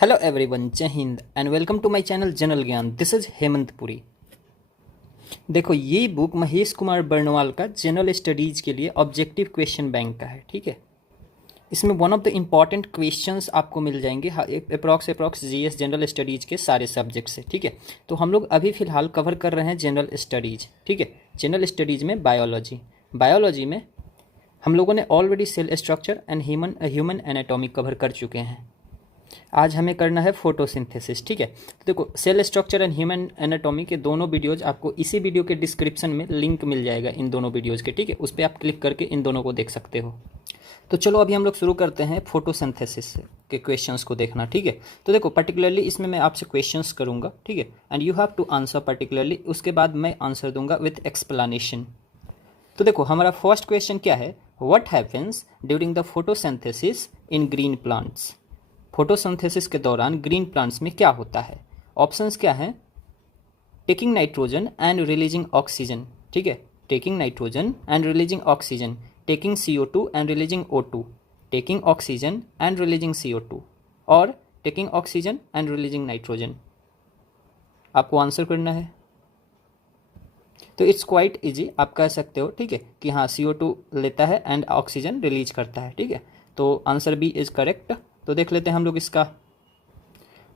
Hello everyone, जय हिंद and welcome to my channel general Gyan. This is Hemant Puri. देखो, ये बुक महेश कुमार बर्नवाल का जनरल स्टडीज के लिए ऑब्जेक्टिव क्वेश्चन बैंक का है। ठीक है, इसमें one of the important questions आपको मिल जाएंगे अप्रॉक्स जीएस जनरल स्टडीज के सारे सब्जेक्ट से। ठीक है, तो हम लोग अभी फिलहाल कवर कर रहे हैं जनरल स्टडीज। ठीक है, जनरल स्टडीज में बायोलॉजी में हम लोगों ने already cell structure and human anatomy cover कर चुके हैं। आज हमें करना है फोटोसिंथेसिस। ठीक है, तो देखो, cell structure and human anatomy के दोनों वीडियोज आपको इसी वीडियो के डिस्क्रिप्शन में लिंक मिल जाएगा इन दोनों वीडियोज़ के। ठीक है, उस पर आप क्लिक करके इन दोनों को देख सकते हो। तो चलो अभी हम लोग शुरू करते हैं फोटोसिंथेसिस के क्वेश्चंस को देखना। ठीक है, तो देखो, पर्टिकुलरली इसमें मैं आपसे क्वेश्चंस करूंगा। ठीक है, and you have to answer particularly. उसके बाद मैं आंसर दूंगा विथ एक्सप्लेनेशन। तो देखो, हमारा फर्स्ट क्वेश्चन क्या है? What happens during the photosynthesis in green plants? Photosynthesis के दौरान ग्रीन प्लांट्स में क्या होता है? ऑप्शंस क्या हैं? Taking nitrogen and releasing oxygen. ठीक है, taking nitrogen and releasing oxygen, taking CO2 and releasing O2, taking oxygen and releasing CO2, और taking oxygen and releasing nitrogen. आपको आंसर करना है। तो इट्स क्वाइट इजी, आप कह सकते हो। ठीक है, कि हाँ, CO2 लेता है एंड ऑक्सीजन रिलीज करता है। ठीक है, तो आंसर बी इज करेक्ट। तो देख लेते हैं हम लोग इसका।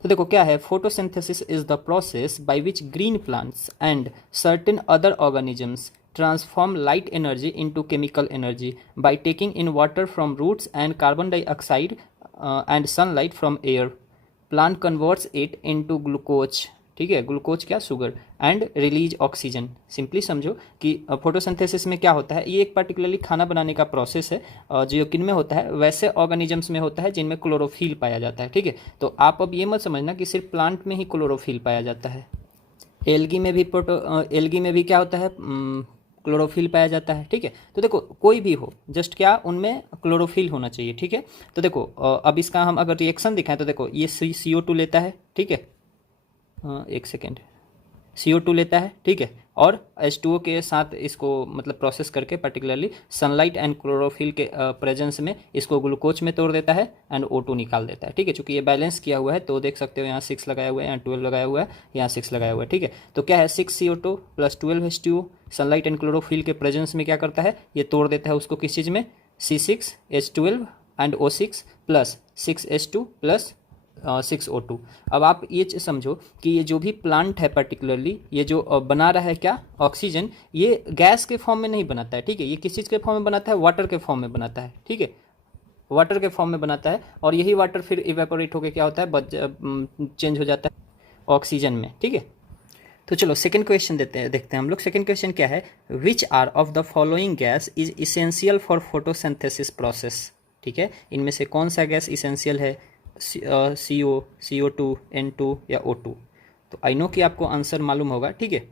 तो देखो क्या है, photosynthesis is the process by which green plants and certain other organisms transform light energy into chemical energy by taking in water from roots and carbon dioxide and sunlight from air. Plant converts it into glucose. ठीक है, glucose क्या? Sugar, and release oxygen. Simply समझो कि photosynthesis में क्या होता है। ये एक पर्टिकुलरली खाना बनाने का प्रोसेस है, जो किन में होता है? वैसे ऑर्गेनिजम्स में होता है जिनमें क्लोरोफिल पाया जाता है। ठीक है, तो आप अब ये मत समझना कि सिर्फ प्लांट में ही क्लोरोफिल पाया जाता है। एल्गी में भी क्या होता है? क्लोरोफिल पाया जाता है। ठीक है, तो देखो, कोई भी हो, जस्ट क्या उनमें क्लोरोफिल होना चाहिए। ठीक है, तो देखो, अब इसका हम अगर रिएक्शन दिखाएं तो देखो, ये CO2 लेता है। ठीक है, एक सेकेंड, CO2 लेता है। ठीक है, और H2O के साथ इसको मतलब प्रोसेस करके पर्टिकुलरली सनलाइट एंड क्लोरोफिल के प्रेजेंस में इसको ग्लूकोज में तोड़ देता है एंड O2 निकाल देता है। ठीक है, चूंकि ये बैलेंस किया हुआ है तो देख सकते हो यहाँ 6 लगाया हुआ है, यहाँ 12 लगाया हुआ है, यहाँ 6 लगाया हुआ है। ठीक है, तो क्या है, 6 CO2 plus 12 H2O sunlight and chlorophyll के प्रेजेंस में क्या करता है? ये तोड़ देता है उसको किस चीज़ में? C6H12 and O6 plus 6H2 plus 6O2। अब आप ये समझो कि ये जो भी प्लांट है पर्टिकुलरली, ये जो बना रहा है क्या? ऑक्सीजन। ये गैस के फॉर्म में नहीं बनाता है। ठीक है, ये किस चीज़ के फॉर्म में बनाता है? वाटर के फॉर्म में बनाता है। ठीक है, वाटर के फॉर्म में बनाता है, और यही वाटर फिर इवेपोरेट होकर क्या होता है? चेंज हो जाता है ऑक्सीजन में। ठीक है, तो चलो सेकंड क्वेश्चन देखते हैं हम लोग। सेकंड क्वेश्चन क्या है? Which are of the following gas is essential for photosynthesis process? ठीक है, इनमें से कौन सा गैस इसेंशियल है? CO2, N2 या O2? तो आई नो कि आपको आंसर मालूम होगा। ठीक है,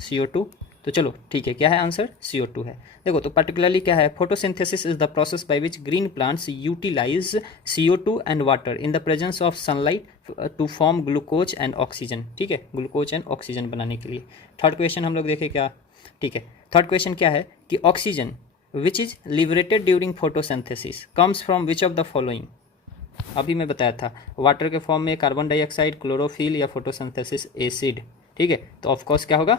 CO2। तो चलो ठीक है, क्या है आंसर? CO2 है। देखो, तो पर्टिकुलरली क्या है? Photosynthesis is the process by which green plants utilize CO2 and water in the presence of sunlight to form glucose and oxygen. ठीक है, ग्लूकोज एंड ऑक्सीजन बनाने के लिए। थर्ड क्वेश्चन हम लोग देखें क्या। ठीक है, थर्ड क्वेश्चन क्या है कि oxygen which is liberated during photosynthesis comes from which of the following? अभी मैं बताया था, वाटर के फॉर्म में कार्बन डाइऑक्साइड, क्लोरोफिल या फोटोसिंथेसिस एसिड। ठीक है, तो ऑफकोर्स क्या होगा?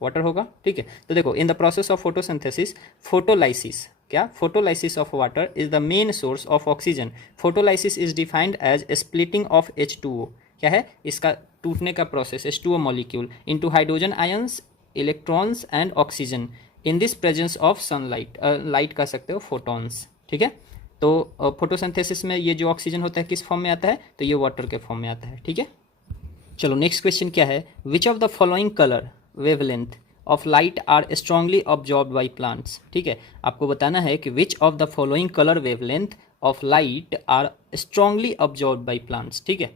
वाटर होगा। ठीक है, तो देखो, in the process of photosynthesis photolysis, क्या? Photolysis of water is the main source of oxygen. Photolysis is defined as splitting of H2O। क्या है इसका? टूटने का process, H2O molecule into hydrogen ions, electrons and oxygen in this presence of sunlight, light कह सकते हो, photons. ठीक है, तो फोटोसिंथेसिस में ये जो ऑक्सीजन होता है किस फॉर्म में आता है? तो ये वाटर के फॉर्म में आता है। ठीक है, चलो नेक्स्ट क्वेश्चन क्या है? Which of the following colour wavelength of light are strongly absorb by plants? ठीक है, आपको बताना है कि which of the following colour wavelength of light are strongly absorb by plants. ठीक है,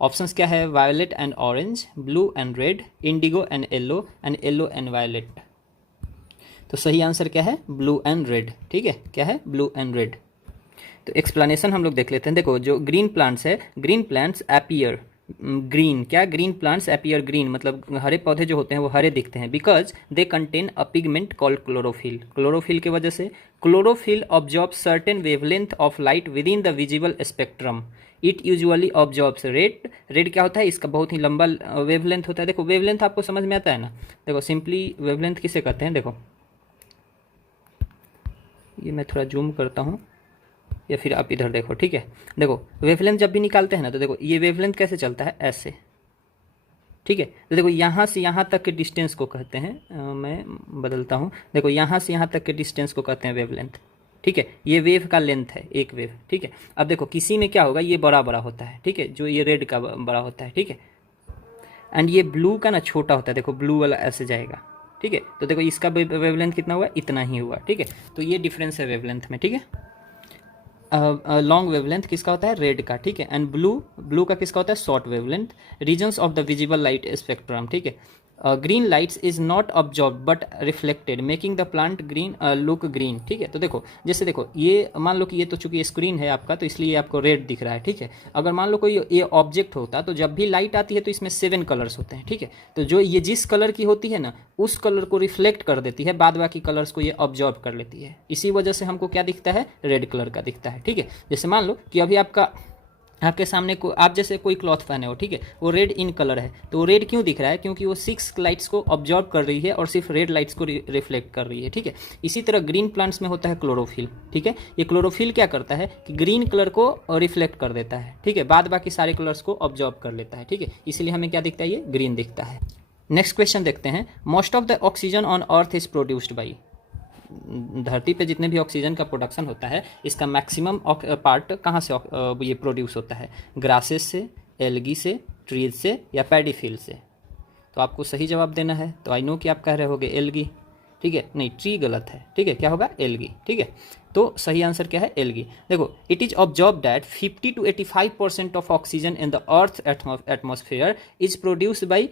ऑप्शंस क्या है? Violet and orange, blue and red, indigo and yellow and violet. तो सही आंसर क्या है? Blue and red. ठीक है, क्या है? Blue and red. तो एक्सप्लेनेशन हम लोग देख लेते हैं। देखो, जो ग्रीन प्लांट्स है, ग्रीन प्लांट्स अपीयर ग्रीन, क्या? ग्रीन प्लांट्स अपीयर ग्रीन, मतलब हरे पौधे जो होते हैं वो हरे दिखते हैं, because they contain a pigment called chlorophyll. Chlorophyll की वजह से chlorophyll absorb certain wavelength of light within the visible spectrum it usually absorbs red. Red क्या होता है, इसका बहुत ही लंबा वेवलेंथ होता है। देखो वेवलेंथ आपको समझ में आता है ना, देखो सिंपली वेवलेंथ किसे कहते हैं, देखो ये मैं थोड़ा जूम करता हूँ या फिर आप इधर देखो, ठीक है। देखो वेवलेंथ जब भी निकालते हैं ना, तो देखो ये वेवलेंथ कैसे चलता है, ऐसे, ठीक है। तो देखो यहाँ से यहाँ तक के डिस्टेंस को कहते हैं, मैं बदलता हूँ, देखो यहाँ से यहाँ तक के डिस्टेंस को कहते हैं वेवलेंथ, ठीक है। ये वेव का लेंथ है, एक वेव, ठीक है। अब देखो किसी में क्या होगा, ये बड़ा बड़ा होता है, ठीक है, जो ये रेड का बड़ा होता है, ठीक है। एंड ये ब्लू का ना छोटा होता है, देखो ब्लू वाला ऐसे जाएगा, ठीक है। तो देखो इसका वेवलेंथ कितना हुआ, इतना ही हुआ, ठीक है। तो ये डिफरेंस है वेवलेंथ में, ठीक है। लॉन्ग वेवलेंथ किसका होता है, रेड का, ठीक है। एंड ब्लू का किसका होता है, short wavelength. Regions of the visible light spectrum, ठीक है। Green lights is not absorb but reflected making the plant green look green, ठीक है। तो देखो जैसे देखो ये मान लो कि ये तो चूंकि स्क्रीन है आपका, तो इसलिए आपको रेड दिख रहा है, ठीक है। अगर मान लो कोई ये ऑब्जेक्ट होता, तो जब भी लाइट आती है तो इसमें 7 कलर्स होते हैं, ठीक है। तो जो ये जिस कलर की होती है ना, उस कलर को रिफ्लेक्ट कर देती है, बाद बाकी कलर्स को ये ऑब्जॉर्व कर लेती है। इसी वजह से हमको क्या दिखता है, रेड कलर का दिखता है, ठीक है। जैसे मान लो कि अभी आपके सामने को आप जैसे कोई क्लॉथ पहने हो, ठीक है, वो रेड इन कलर है, तो वो रेड क्यों दिख रहा है, क्योंकि वो 6 लाइट्स को ऑब्जॉर्व कर रही है और सिर्फ रेड लाइट्स को रिफ्लेक्ट कर रही है, ठीक है। इसी तरह ग्रीन प्लांट्स में होता है क्लोरोफिल, ठीक है। ये क्लोरोफिल क्या करता है कि ग्रीन कलर को रिफ्लेक्ट कर देता है, ठीक है, बाद बाकी सारे कलर्स को ऑब्जॉर्व कर लेता है, ठीक है। इसलिए हमें क्या दिखता है, ये ग्रीन दिखता है। नेक्स्ट क्वेश्चन देखते हैं। Most of the oxygen on earth is produced by, धरती पे जितने भी ऑक्सीजन का प्रोडक्शन होता है, इसका मैक्सिमम पार्ट कहाँ से ये प्रोड्यूस होता है, ग्रासेस से, एल्गी से, ट्रीज से या पैडी फील्ड से। तो आपको सही जवाब देना है। तो आई नो कि आप कह रहे होगे एल्गी, ठीक है, नहीं ट्री गलत है, ठीक है, क्या होगा, एल्गी, ठीक है। तो सही आंसर क्या है, एल्गी। देखो it is observe that 50 to 85% of oxygen in the earth atmosphere is produced by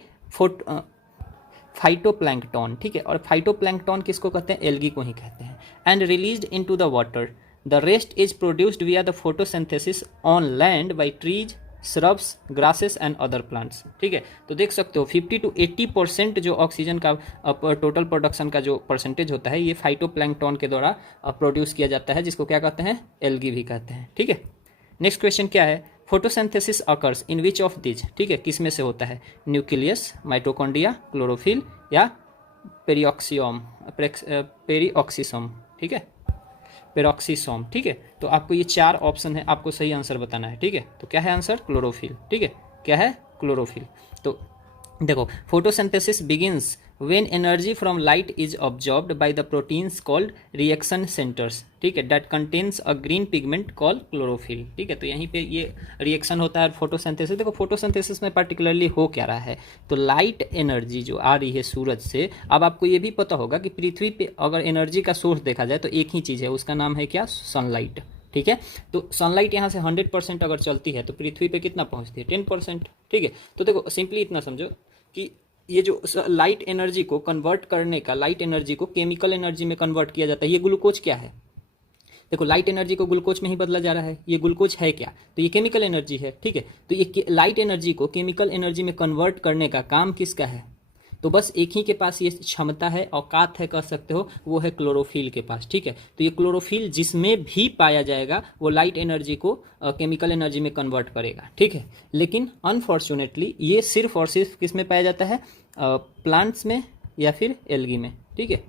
phytoplankton, ठीक है। और फाइटोप्लैंक्टन किसको कहते हैं, एल्गी को ही कहते हैं। And released into the water, the rest is produced via the photosynthesis on land by trees, shrubs, grasses and other plants, ठीक है। तो देख सकते हो 50 to 80% जो ऑक्सीजन का टोटल प्रोडक्शन का जो परसेंटेज होता है, ये फाइटोप्लैंक्टन के द्वारा प्रोड्यूस किया जाता है, जिसको क्या कहते हैं, एल्गी भी कहते हैं, ठीक है। नेक्स्ट क्वेश्चन क्या है, photosynthesis occurs in which of these, ठीक है, किस में से होता है, न्यूक्लियस, माइटोकॉन्ड्रिया, क्लोरोफिल या पेरिऑक्सीसोम, ठीक है, पेरोक्सीसोम, ठीक है। तो आपको ये 4 ऑप्शन है, आपको सही आंसर बताना है, ठीक है। तो क्या है आंसर, क्लोरोफिल, ठीक है, क्या है, क्लोरोफिल। तो देखो photosynthesis begins when energy from light is absorbed by the proteins called reaction centres, ठीक है, that contains a green pigment called chlorophyll, ठीक है। तो यहीं पे ये रिएक्शन होता है फोटोसिंथेसिस। देखो फोटोसिंथेसिस में पर्टिकुलरली हो क्या रहा है, तो लाइट एनर्जी जो आ रही है सूरज से। अब आपको ये भी पता होगा कि पृथ्वी पे अगर एनर्जी का सोर्स देखा जाए तो एक ही चीज़ है, उसका नाम है क्या, सनलाइट, ठीक है। तो सनलाइट यहाँ से 100% अगर चलती है तो पृथ्वी पे कितना पहुँचती है, 10%, ठीक है। तो देखो सिंपली इतना समझो कि ये जो लाइट एनर्जी को कन्वर्ट करने का, लाइट एनर्जी को केमिकल एनर्जी में कन्वर्ट किया जाता है। ये ग्लूकोज क्या है, देखो लाइट एनर्जी को ग्लूकोज में ही बदला जा रहा है, ये ग्लूकोज है क्या, तो ये केमिकल एनर्जी है, ठीक है। तो ये लाइट एनर्जी को केमिकल एनर्जी में कन्वर्ट करने का काम किसका है, तो बस एक ही के पास ये क्षमता है, औकात है कह सकते हो, वो है क्लोरोफिल के पास, ठीक है। तो ये क्लोरोफिल जिसमें भी पाया जाएगा वो लाइट एनर्जी को केमिकल एनर्जी में कन्वर्ट करेगा, ठीक है। लेकिन अनफॉर्चुनेटली ये सिर्फ और सिर्फ किस में पाया जाता है, प्लांट्स में या फिर एल्गी में, ठीक है,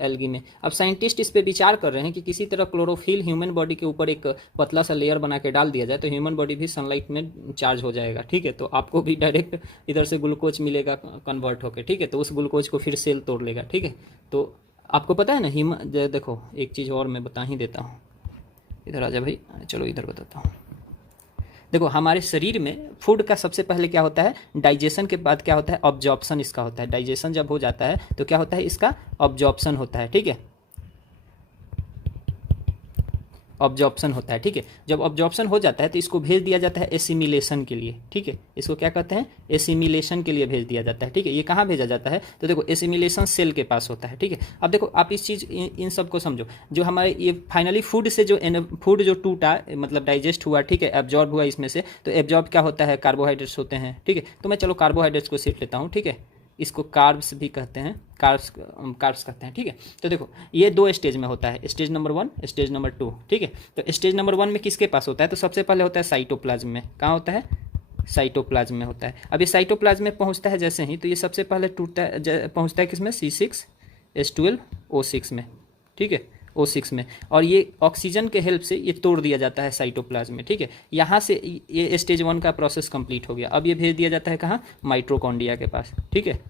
एल्गी में। अब साइंटिस्ट इस पे विचार कर रहे हैं कि किसी तरह क्लोरोफिल ह्यूमन बॉडी के ऊपर एक पतला सा लेयर बना के डाल दिया जाए तो ह्यूमन बॉडी भी सनलाइट में चार्ज हो जाएगा, ठीक है। तो आपको भी डायरेक्ट इधर से ग्लूकोज मिलेगा कन्वर्ट होकर, ठीक है। तो उस ग्लूकोज को फिर सेल तोड़ लेगा, ठीक है। तो आपको पता है ना, देखो एक चीज़ और मैं बता ही देता हूँ, इधर आ जा भाई, चलो इधर बताता हूँ। देखो हमारे शरीर में फूड का सबसे पहले क्या होता है, डाइजेशन के बाद क्या होता है, ऑब्जॉर्प्शन इसका होता है। डाइजेशन जब हो जाता है तो क्या होता है, इसका ऑब्जॉर्प्शन होता है, ठीक है, ऑब्जॉर्प्शन होता है, ठीक है। जब ऑब्जॉर्प्शन हो जाता है तो इसको भेज दिया जाता है एसिमिलेशन के लिए, ठीक है। इसको क्या कहते हैं, एसिमिलेशन के लिए भेज दिया जाता है, ठीक है। ये कहाँ भेजा जाता है, तो देखो एसिमिलेशन सेल के पास होता है, ठीक है। अब देखो आप इस चीज़ इन सब को समझो, जो हमारे ये फाइनली फूड से जो फूड जो टूटा, मतलब डाइजेस्ट हुआ, ठीक है, एब्जॉर्ब हुआ इसमें से, तो एब्जॉर्ब क्या होता है, कार्बोहाइड्रेट्स होते हैं, ठीक है। तो मैं चलो कार्बोहाइड्रेट्स को सीट लेता हूँ, ठीक है। इसको कार्ब्स भी कहते हैं, कार्ब्स कहते हैं, ठीक है। तो देखो ये 2 स्टेज में होता है, स्टेज नंबर 1, स्टेज नंबर 2, ठीक है। तो स्टेज नंबर 1 में किसके पास होता है, तो सबसे पहले होता है साइटोप्लाज्म में। कहाँ होता है, साइटोप्लाज्म में होता है। अब ये साइटोप्लाज्म में पहुंचता है जैसे ही, तो ये सबसे पहले टूटता है, पहुंचता है किसमें, C6H12O6 में, ठीक है, O6 में। और ये ऑक्सीजन के हेल्प से ये तोड़ दिया जाता है साइटोप्लाज्म में, ठीक है। यहाँ से ये स्टेज 1 का प्रोसेस कंप्लीट हो गया। अब ये भेज दिया जाता है कहाँ, माइटोकॉन्ड्रिया के पास, ठीक है।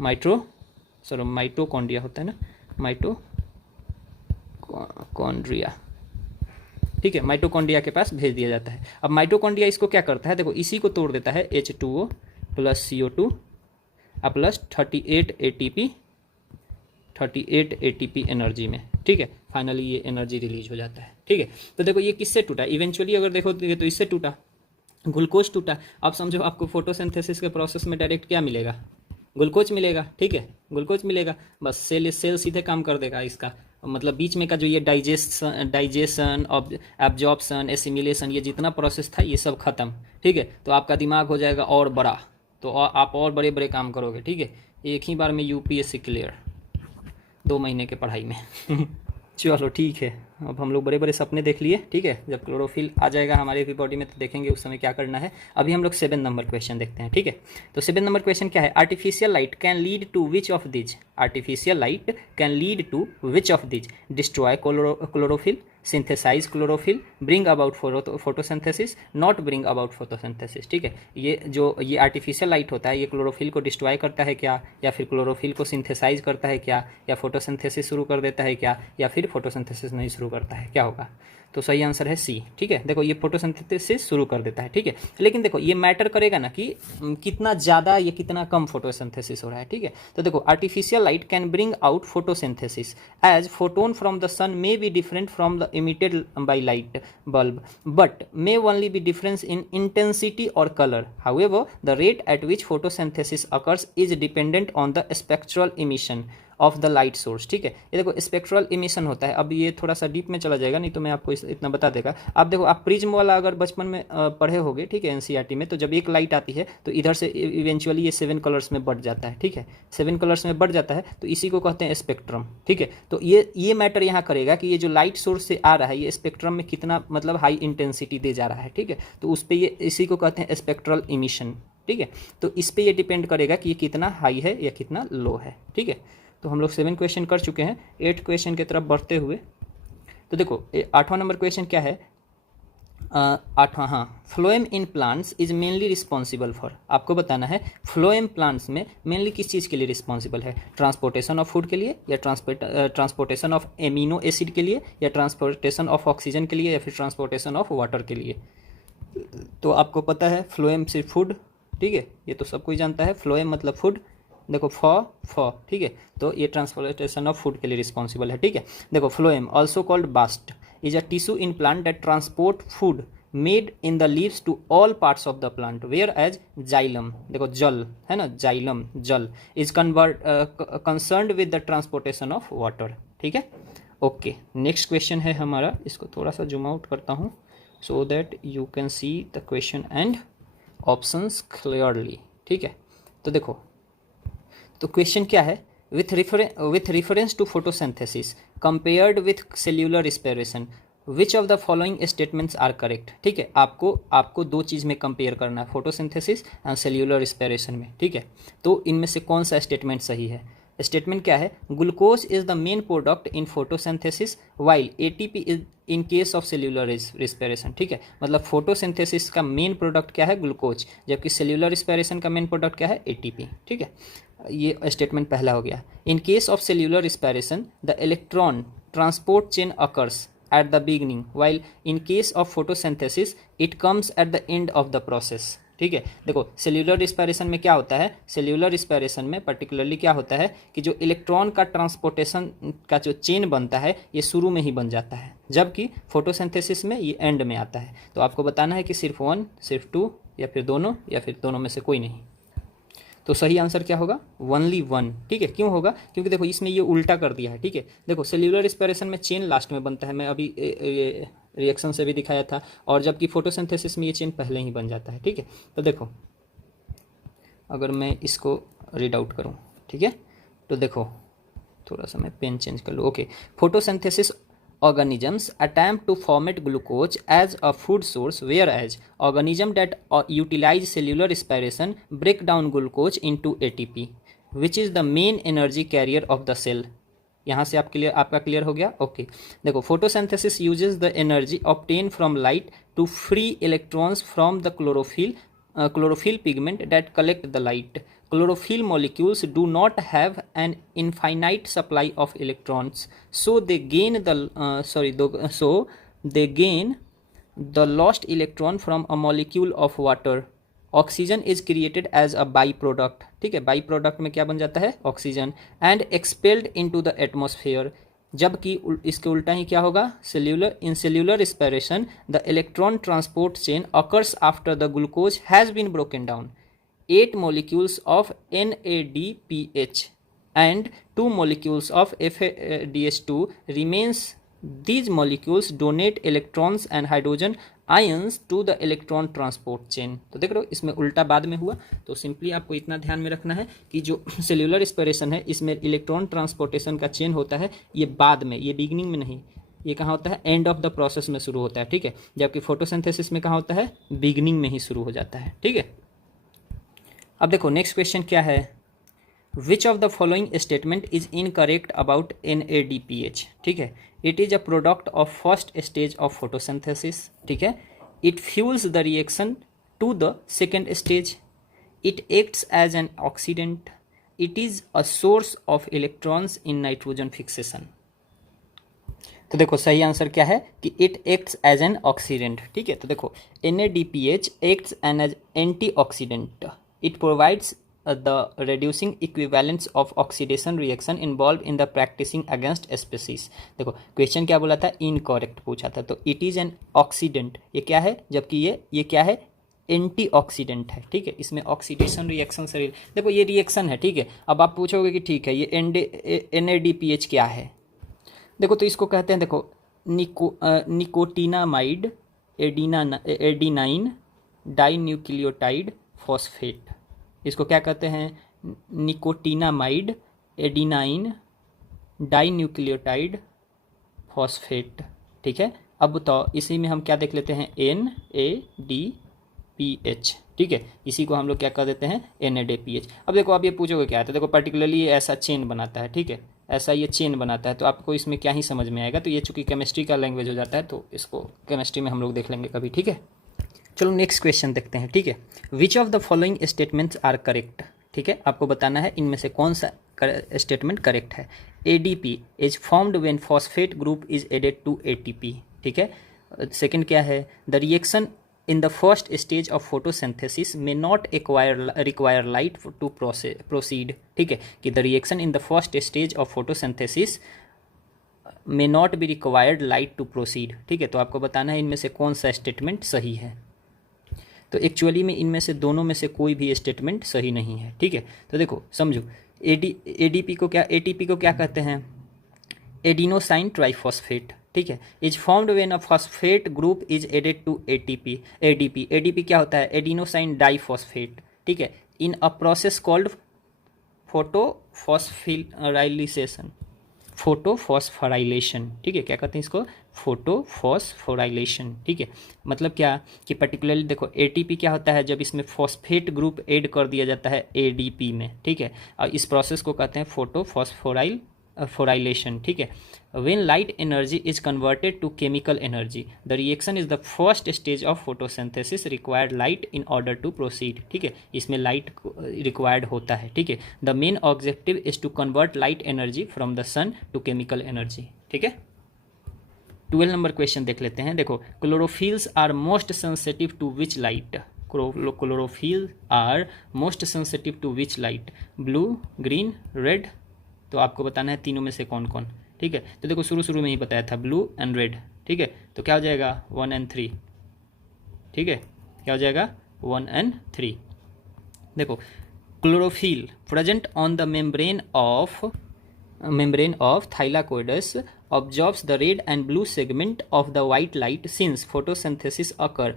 माइटोकॉन्ड्रिया होता है ना, माइटोकॉन्ड्रिया, ठीक है, माइटोकॉन्ड्रिया के पास भेज दिया जाता है। अब माइटोकॉन्ड्रिया इसको क्या करता है, देखो इसी को तोड़ देता है, H2O plus CO2 plus 38 ATP energy में, ठीक है। फाइनली ये एनर्जी रिलीज हो जाता है, ठीक है। तो देखो ये किससे टूटा, इवेंचुअली अगर देखो तो इससे टूटा, ग्लूकोज टूटा। अब समझो आपको फोटोसिंथेसिस के प्रोसेस में डायरेक्ट क्या मिलेगा, ग्लूकोज मिलेगा, ठीक है, ग्लूकोज मिलेगा। बस सेल सीधे काम कर देगा इसका, मतलब बीच में का जो ये डाइजेशन एब्जॉर्प्शन एसिमिलेशन ये जितना प्रोसेस था ये सब खत्म, ठीक है। तो आपका दिमाग हो जाएगा और बड़ा, तो आप और बड़े बड़े काम करोगे, ठीक है। एक ही बार में UPSC क्लियर 2 महीने के पढ़ाई में चलो ठीक है, अब हम लोग बड़े बड़े सपने देख लिए, ठीक है। जब क्लोरोफिल आ जाएगा हमारे भी बॉडी में तो देखेंगे उस समय क्या करना है। अभी हम लोग 7 नंबर क्वेश्चन देखते हैं, ठीक है। तो 7 नंबर क्वेश्चन क्या है, artificial light can lead to which of these, artificial light can lead to which of these, destroy chlorophyll, synthesize chlorophyll, bring about photosynthesis, not bring about photosynthesis, ठीक है। ये आर्टिफिशियल लाइट होता है, ये chlorophyll को destroy करता है क्या, या फिर क्लोरोफिल को सिंथेसाइज करता है क्या, या फोटोसिंथेसिस शुरू कर देता है क्या, या फिर फोटोसिंथेसिस नहीं शुरू करता है, क्या होगा। तो सही आंसर है C, ठीक है। देखो ये फोटोसिंथेसिस शुरू कर देता है, ठीक है। लेकिन देखो ये मैटर करेगा ना कि कितना ज़्यादा या कितना कम फोटोसिंथेसिस हो रहा है, ठीक है। तो देखो artificial light can bring out photosynthesis as photon from the sun may be different from the emitted by light bulb but may only be difference in intensity और colour, however the rate at which photosynthesis occurs is dependent on the spectral emission of the light source, ठीक है। ये देखो spectral emission होता है, अब ये थोड़ा सा डीप में चला जाएगा, नहीं तो मैं आपको इतना बता देगा। आप देखो आप प्रिज्म वाला अगर बचपन में पढ़े होगे, ठीक है, एनसीईआरटी में, तो जब एक लाइट आती है तो इधर से इवेंचुअली ये 7 कलर्स में बढ़ जाता है, ठीक है, 7 कलर्स में बढ़ जाता है, तो इसी को कहते हैं स्पेक्ट्रम, ठीक है। तो ये मैटर यहाँ करेगा कि ये जो लाइट सोर्स से आ रहा है ये स्पेक्ट्रम में कितना मतलब हाई इंटेंसिटी दे जा रहा है, ठीक है। तो उस पर ये इसी को कहते हैं स्पेक्ट्रल इमिशन, ठीक है। तो इस पर ये डिपेंड करेगा कि ये कितना हाई है या कितना लो है, ठीक है। तो हम लोग 7 क्वेश्चन कर चुके हैं, 8 क्वेश्चन की तरफ बढ़ते हुए। तो देखो 8वां नंबर क्वेश्चन क्या है, 8वां, हाँ, phloem in plants is mainly responsible for, आपको बताना है फ्लोएम प्लांट्स में मेनली किस चीज़ के लिए रिस्पॉन्सिबल है, ट्रांसपोर्टेशन ऑफ फूड के लिए, या ट्रांसपोर्टेशन ऑफ एमिनो एसिड के लिए, या ट्रांसपोर्टेशन ऑफ ऑक्सीजन के लिए, या फिर ट्रांसपोर्टेशन ऑफ वाटर के लिए। तो आपको पता है फ्लोएम सिर्फ फूड, ठीक है, ये तो सब कोई जानता है, फ्लोएम मतलब फूड, देखो फॉ, ठीक है। तो ये ट्रांसपोर्टेशन ऑफ फूड के लिए रिस्पॉन्सिबल है, ठीक है। देखो phloem also called bast is a tissue in plant that transport food made in the leaves to all parts of the plant, whereas xylem, देखो जल है ना, जाइलम जल is concerned with the transportation of water, ठीक है। Okay, next question है हमारा, इसको थोड़ा सा जूम आउट करता हूँ so that you can see the question and options clearly, ठीक है। तो देखो तो क्वेश्चन क्या है, with reference to photosynthesis compared with cellular respiration which of the following statements are correct, ठीक है। आपको 2 चीज़ में कंपेयर करना है, फोटोसिंथेसिस एंड सेल्यूलर रिस्पिरेशन में, ठीक है। तो इनमें से कौन सा स्टेटमेंट सही है। स्टेटमेंट क्या है, glucose is the main product in photosynthesis while ATP is in case of cellular respiration, ठीक है। मतलब फोटोसिंथेसिस का मेन प्रोडक्ट क्या है, ग्लूकोज, जबकि सेल्यूलर रिस्पिरेशन का मेन प्रोडक्ट क्या है, ATP, ठीक है। ये स्टेटमेंट पहला हो गया। In case of cellular respiration the electron transport chain occurs at the beginning while in case of photosynthesis it comes at the end of the process, ठीक है। देखो सेल्यूलर रिस्पिरेशन में क्या होता है, सेल्यूलर रिस्पिरेशन में पर्टिकुलरली क्या होता है कि जो इलेक्ट्रॉन का ट्रांसपोर्टेशन का जो चेन बनता है ये शुरू में ही बन जाता है, जबकि फोटोसिंथेसिस में ये एंड में आता है। तो आपको बताना है कि सिर्फ 1, सिर्फ 2, या फिर दोनों, या फिर दोनों में से कोई नहीं। तो सही आंसर क्या होगा, ओनली 1, ठीक है। क्यों होगा, क्योंकि देखो इसमें ये उल्टा कर दिया है, ठीक है। देखो सेल्यूलर रिस्पिरेशन में चेन लास्ट में बनता है, मैं अभी रिएक्शन से भी दिखाया था, और जबकि फोटोसिंथेसिस में ये चेन पहले ही बन जाता है, ठीक है। तो देखो अगर मैं इसको रीड आउट करूँ, ठीक है। तो देखो थोड़ा सा मैं पेन चेंज कर लूँ। Okay, photosynthesis organisms attempt to format glucose as a food source, whereas organisms that utilize cellular respiration break down glucose into ATP, which is the main energy carrier of the cell. यहाँ से आपका clear हो गया। Okay देखो, photosynthesis uses the energy obtained from light to free electrons from the chlorophyll pigment that collect the light. Chlorophyll molecules do not have an infinite supply of electrons, so they gain the lost electron from a molecule of water. Oxygen is created as a byproduct, ठीक है। By product में क्या बन जाता है, oxygen, and expelled into the atmosphere. जबकि इसके उल्टा ही क्या होगा, cellular respiration the electron transport chain occurs after the glucose has been broken down. 8 molecules of NADPH and 2 molecules of FADH2 remains. These molecules donate electrons and hydrogen ions to the electron transport chain. तो देख रहे हो, इसमें उल्टा बाद में हुआ। तो सिंपली आपको इतना ध्यान में रखना है कि जो सेल्यूलर रिस्पिरेशन है इसमें इलेक्ट्रॉन ट्रांसपोर्टेशन का चेन होता है, ये बाद में, ये बिगिनिंग में नहीं, ये कहाँ होता है, एंड ऑफ द प्रोसेस में शुरू होता है, ठीक है। जबकि फोटोसिंथेसिस में कहाँ होता है, बिगिनिंग में ही शुरू हो जाता है, ठीक है। अब देखो नेक्स्ट क्वेश्चन क्या है, which of the following statement is incorrect about NADPH, ठीक है। It is a product of first stage of photosynthesis, ठीक है। It fuels the reaction to the second stage, it acts as an oxidant, it is a source of electrons in nitrogen fixation. तो देखो सही answer क्या है कि it acts as an oxidant, ठीक है। तो देखो NADPH acts as antioxidant. It provides the reducing equivalence of oxidation reaction involved in the practicing against species. देखो क्वेश्चन क्या बोला था, इनकरेक्ट पूछा था। तो इट इज एन ऑक्सीडेंट, ये क्या है, जबकि ये क्या है, एंटीऑक्सीडेंट है, ठीक है। इसमें ऑक्सीडेशन रिएक्शन से देखो ये रिएक्शन है, ठीक है। अब आप पूछोगे कि ठीक है ये NADPH क्या है, देखो तो इसको कहते हैं, देखो निकोटिनामाइड एडिनाइन डाइन्यूक्लियोटाइड फॉस्फेट। इसको क्या कहते हैं, निकोटिनामाइड एडिनाइन डाइन्यूक्लियोटाइड फॉस्फेट, ठीक है। अब तो इसी में हम क्या देख लेते हैं, NADPH, ठीक है। इसी को हम लोग क्या कर देते हैं, NADPH। अब देखो आप ये पूछोगे क्या है, तो देखो पर्टिकुलरली ये ऐसा चेन बनाता है, ठीक है, ऐसा ये चेन बनाता है। तो आपको इसमें क्या ही समझ में आएगा। तो ये चूंकि केमिस्ट्री का लैंग्वेज हो जाता है तो इसको केमिस्ट्री में हम लोग देख लेंगे कभी, ठीक है। चलो नेक्स्ट क्वेश्चन देखते हैं, ठीक है। Which of the following statements are correct, ठीक है। आपको बताना है इनमें से कौन सा स्टेटमेंट करेक्ट है। ADP is formed when phosphate group is added to ATP, ठीक है। सेकंड क्या है, the reaction in the first stage of photosynthesis may not require light to proceed, ठीक है। कि the reaction in the first stage of photosynthesis may not be required light to proceed, ठीक है। तो आपको बताना है इनमें से कौन सा स्टेटमेंट सही है। तो एक्चुअली में इनमें से दोनों में से कोई भी स्टेटमेंट सही नहीं है, ठीक है। तो देखो समझो, ATP को क्या कहते हैं, एडिनोसाइन ट्राइफॉस्फेट, ठीक है। Is formed when a phosphate group is added to ADP क्या होता है, एडिनोसाइन डाइफॉस्फेट, ठीक है। In a process called photophosphorylation, ठीक है। क्या कहते हैं इसको, फोटोफॉस्फोराइलेशन, ठीक है। मतलब क्या कि पर्टिकुलरली देखो ATP क्या होता है, जब इसमें फॉस्फेट ग्रुप ऐड कर दिया जाता है ADP में, ठीक है। और इस प्रोसेस को कहते हैं फोटोफॉस्फोराइलेशन, ठीक है। When light energy is converted to chemical energy, the reaction is the first stage of photosynthesis, required light in order to proceed, ठीक है। इसमें लाइट रिक्वायर्ड होता है, ठीक है। The main objective is to convert light energy from the sun to chemical energy, ठीक है। 12 number question देख लेते हैं। देखो chlorophylls are most sensitive to which light, chlorophyll are most sensitive to which light, blue, green, red. तो आपको बताना है तीनों में से कौन कौन, ठीक है। तो देखो शुरू में ही बताया था ब्लू एंड रेड, ठीक है। तो क्या हो जाएगा 1 and 3, ठीक है। क्या हो जाएगा 1 and 3। देखो chlorophyll present on the membrane of thylakoides absorbs the red and blue segment of the white light since photosynthesis occur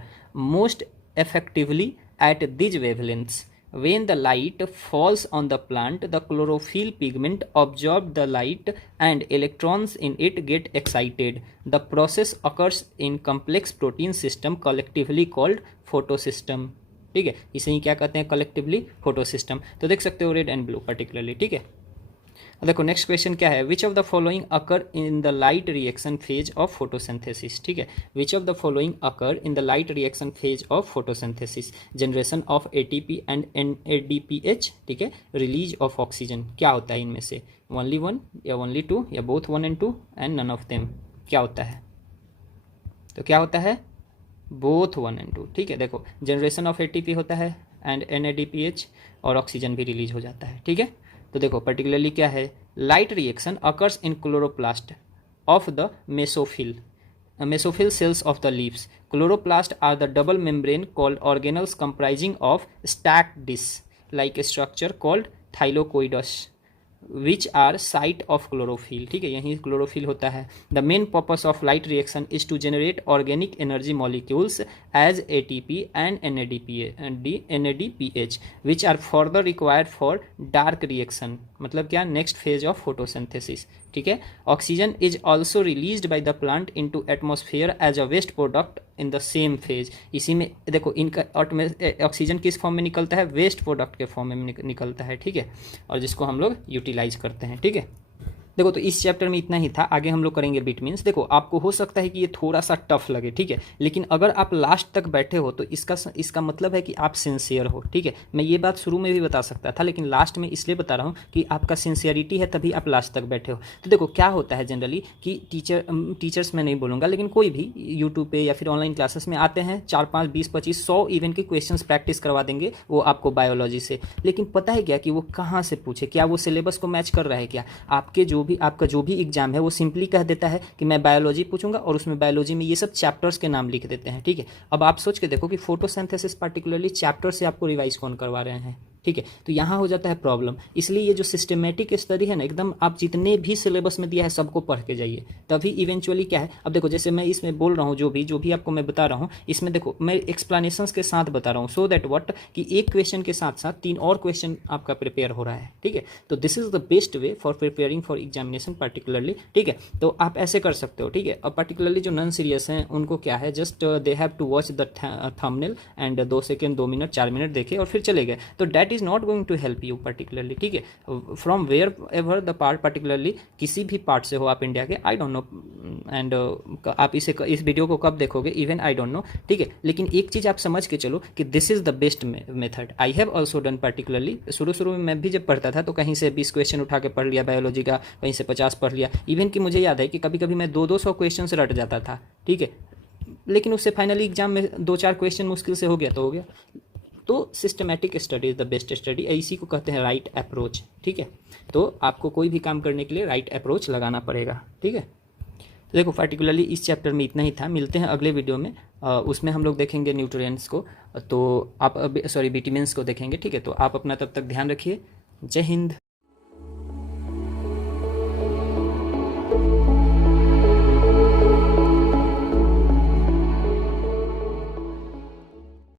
most effectively at these wavelengths. When the light falls on the plant, the chlorophyll pigment absorb the light and electrons in it get excited. The process occurs in complex protein system collectively called photosystem. ठीक है, इसे ही क्या कहते हैं, collectively photosystem. तो देख सकते हो रेड एंड ब्लू पर्टिकुलरली। ठीक है, देखो नेक्स्ट क्वेश्चन क्या है, which of the following occur in the light reaction phase of photosynthesis. ठीक है, which of the following occur in the light reaction phase of photosynthesis, generation of ATP and NADPH। ठीक है, release of oxygen. क्या होता है इनमें से, only one या ओनली टू या both 1 and 2 and none of them. क्या होता है, तो क्या होता है, बोथ 1 and 2। ठीक है, देखो जनरेशन ऑफ एटीपी होता है एंड NADPH और ऑक्सीजन भी रिलीज हो जाता है। ठीक है, तो देखो पर्टिकुलरली क्या है, light reaction occurs in chloroplast of the mesophyll cells of the leaves. Chloroplasts are the double membrane called organelles comprising of stacked discs like a structure called thylakoids, which are site of chlorophyll. ठीक है, यही chlorophyll होता है। The main purpose of light reaction is to generate organic energy molecules as ATP and NADPH, which are further required for dark reaction. मतलब क्या, next phase of photosynthesis. ठीक है, oxygen is also released by the plant into atmosphere as a waste product in the same phase. इसी में देखो इनका oxygen किस form में निकलता है, वेस्ट प्रोडक्ट के फॉर्म में निकलता है। ठीक है, और जिसको हम लोग यूटिलाइज करते हैं। ठीक है, देखो तो इस चैप्टर में इतना ही था, आगे हम लोग करेंगे विटामिन्स। देखो आपको हो सकता है कि ये थोड़ा सा टफ लगे, ठीक है, लेकिन अगर आप लास्ट तक बैठे हो तो इसका मतलब है कि आप सिंसियर हो। ठीक है, मैं ये बात शुरू में भी बता सकता था, लेकिन लास्ट में इसलिए बता रहा हूँ कि आपका सिंसियरिटी है, तभी आप लास्ट तक बैठे हो। तो देखो क्या होता है जनरली कि टीचर्स मैं नहीं बोलूँगा, लेकिन कोई भी यूट्यूब पे या फिर ऑनलाइन क्लासेस में आते हैं, 4, 5, 20, 25, 100 इवन के क्वेश्चन प्रैक्टिस करवा देंगे वो आपको बायोलॉजी से। लेकिन पता है क्या कि वो कहाँ से पूछे, क्या वो सिलेबस को मैच कर रहा है क्या। आपका जो भी एग्जाम है वो सिंपली कह देता है कि मैं बायोलॉजी पूछूंगा और उसमें बायोलॉजी में ये सब चैप्टर्स के नाम लिख देते हैं। ठीक है, अब आप सोच के देखो कि फोटोसिंथेसिस पार्टिकुलरली चैप्टर से आपको रिवाइज कौन करवा रहे हैं। ठीक है, तो यहाँ हो जाता है प्रॉब्लम। इसलिए ये जो सिस्टमेटिक स्टडी है ना, एकदम आप जितने भी सिलेबस में दिया है सबको पढ़ के जाइए, तभी इवेंचुअली क्या है। अब देखो जैसे मैं इसमें बोल रहा हूँ, जो भी आपको मैं बता रहा हूँ, इसमें देखो मैं एक्सप्लेनेशंस के साथ बता रहा हूँ, सो दैट व्हाट कि एक क्वेश्चन के साथ साथ 3 और क्वेश्चन आपका प्रिपेयर हो रहा है। ठीक है, तो this is the best way for preparing for examination particularly. ठीक है, तो आप ऐसे कर सकते हो। ठीक है, और पर्टिकुलरली जो नॉन सीरियस हैं उनको क्या है, just they have to watch the thumbnail and 2 second 2 minute 4 minute देखे और फिर चले गए, तो that is not going to help you particularly. ठीक है, from wherever the part, particularly किसी भी पार्ट से हो आप इंडिया के, आई डोंट नो, एंड आप इस वीडियो को कब देखोगे इवन आई डोंट नो। ठीक है, लेकिन एक चीज़ आप समझ के चलो कि this is the best method. I have also done particularly, शुरू में मैं भी जब पढ़ता था तो कहीं से 20 क्वेश्चन उठा के पढ़ लिया बायोलॉजी का, कहीं से 50 पढ़ लिया। इवन कि मुझे याद है कि कभी कभी मैं 200 क्वेश्चन रट जाता था। ठीक है, लेकिन उससे फाइनली एग्जाम में 2-4 क्वेश्चन मुश्किल से हो गया तो हो गया। तो systematic study is the best study, इसी को कहते हैं राइट अप्रोच। ठीक है, तो आपको कोई भी काम करने के लिए राइट अप्रोच लगाना पड़ेगा। ठीक है, तो देखो पर्टिकुलरली इस चैप्टर में इतना ही था। मिलते हैं अगले वीडियो में, उसमें हम लोग देखेंगे न्यूट्रिएंट्स को, तो आप विटामिन्स को देखेंगे। ठीक है, तो आप अपना तब तक ध्यान रखिए। जय हिंद।